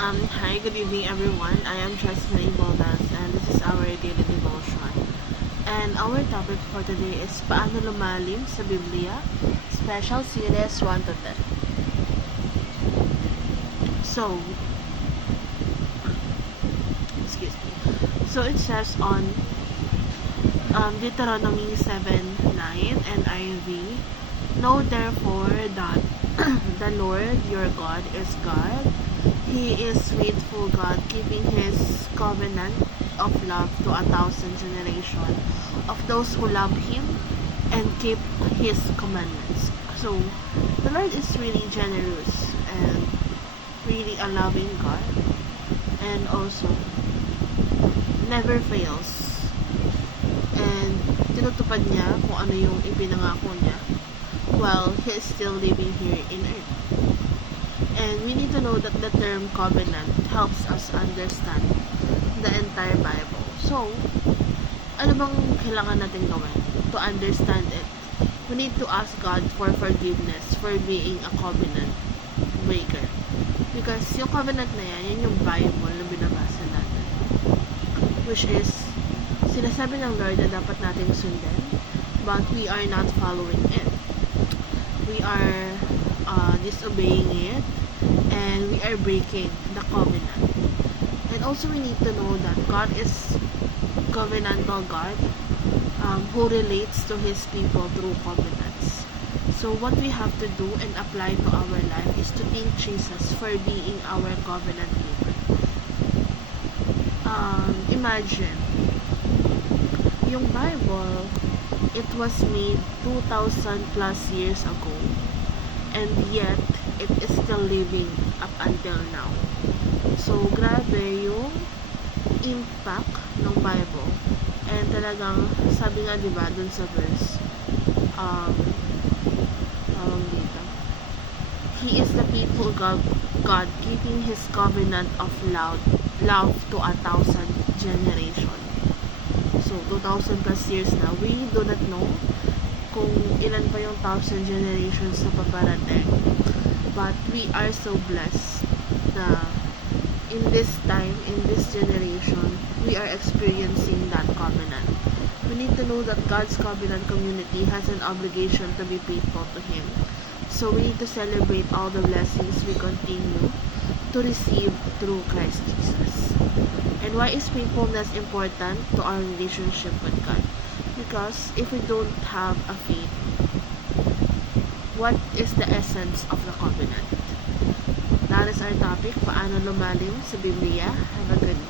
Hi, good evening everyone. I am Jasmine Baldas and this is our daily devotion. And our topic for today is Paano Lumalim sa Biblia, Special Series 1 to 10. So, excuse me. So it says on Deuteronomy 7:9 NIV, Know therefore that the Lord your God is God. He is faithful God, keeping His covenant of love to 1,000 generations of those who love Him and keep His commandments. So, the Lord is really generous and really a loving God, and also never fails. And tinutupad niya kung ano yung ipinangako niya while He is still living here in earth. And we need to know that the term covenant helps us understand the entire Bible. So, ano bang kailangan natin gawin to understand it? We need to ask God for forgiveness for being a covenant breaker. Because yung covenant na yan yung Bible na binabasa natin. Which is, sinasabi ng Lord na dapat nating sundan, but we are not following it. We are disobeying it, and we are breaking the covenant. And also we need to know that God is covenantal God, who relates to His people through covenants. So what we have to do and apply to our life is to thank Jesus for being our covenant keeper. Imagine, yung Bible, it was made 2,000 plus years ago, and yet it is still living up until now. So, grabe yung impact ng Bible. And talagang, sabi nga diba dun sa verse, dito, He is the faithful God, keeping His covenant of love to 1,000 generations. So, 2,000 plus years na. We do not know kung ilan pa yung 1,000 generations na paparating. But we are so blessed na in this time, in this generation, we are experiencing that covenant. We need to know that God's covenant community has an obligation to be faithful to Him. So we need to celebrate all the blessings we continue to receive through Christ Jesus. And why is faithfulness important to our relationship with God? Because if we don't have a faith, what is the essence of the covenant? That is our topic, paano lumalim sa Biblia. Have a good day.